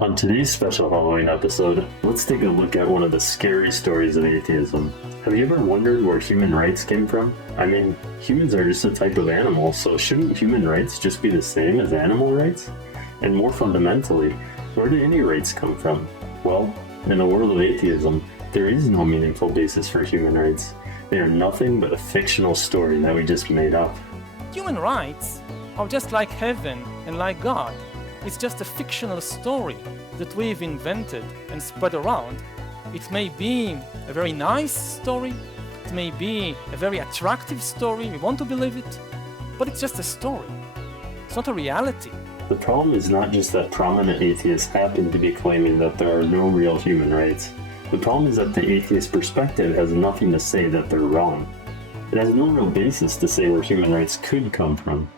On today's special Halloween episode, let's take a look at one of the scary stories of atheism. Have you ever wondered where human rights came from? I mean, humans are just a type of animal, so shouldn't human rights just be the same as animal rights? And more fundamentally, where do any rights come from? Well, in a world of atheism, there is no meaningful basis for human rights. They are nothing but a fictional story that we just made up. Human rights are just like heaven and like God. It's just a fictional story that we've invented and spread around. It may be a very nice story, it may be a very attractive story, we want to believe it, but it's just a story. It's not a reality. The problem is not just that prominent atheists happen to be claiming that there are no real human rights. The problem is that the atheist perspective has nothing to say that they're wrong. It has no real basis to say where human rights could come from.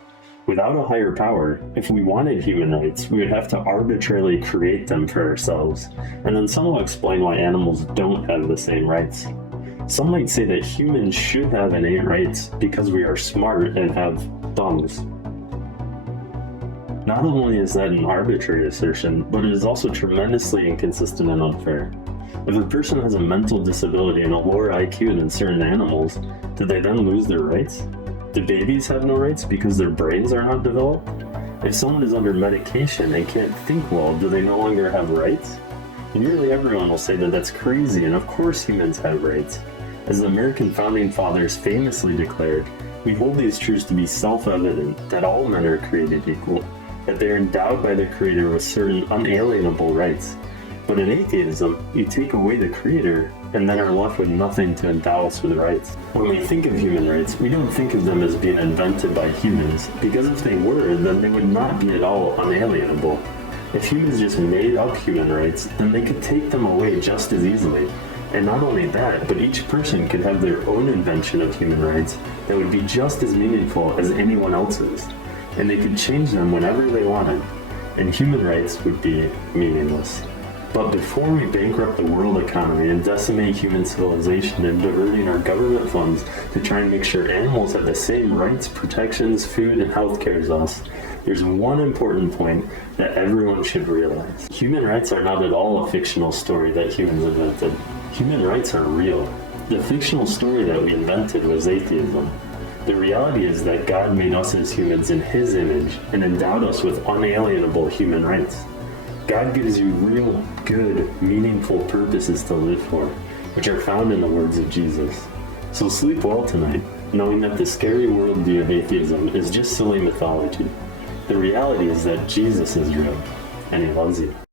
Without a higher power, if we wanted human rights, we would have to arbitrarily create them for ourselves, and then somehow explain why animals don't have the same rights. Some might say that humans should have innate rights because we are smart and have thumbs. Not only is that an arbitrary assertion, but it is also tremendously inconsistent and unfair. If a person has a mental disability and a lower IQ than certain animals, do they then lose their rights? Do babies have no rights because their brains are not developed? If someone is under medication and can't think well, do they no longer have rights? Nearly everyone will say that that's crazy, and of course humans have rights. As the American founding fathers famously declared, we hold these truths to be self-evident that all men are created equal, that they are endowed by the Creator with certain unalienable rights. But in atheism, you take away the Creator and then are left with nothing to endow us with rights. When we think of human rights, we don't think of them as being invented by humans, because if they were, then they would not be at all unalienable. If humans just made up human rights, then they could take them away just as easily. And not only that, but each person could have their own invention of human rights that would be just as meaningful as anyone else's. And they could change them whenever they wanted, and human rights would be meaningless. But before we bankrupt the world economy and decimate human civilization in diverting our government funds to try and make sure animals have the same rights, protections, food, and healthcare as us, there's one important point that everyone should realize. Human rights are not at all a fictional story that humans invented. Human rights are real. The fictional story that we invented was atheism. The reality is that God made us as humans in His image and endowed us with unalienable human rights. God gives you real, good, meaningful purposes to live for, which are found in the words of Jesus. So sleep well tonight, knowing that the scary worldview of atheism is just silly mythology. The reality is that Jesus is real, and He loves you.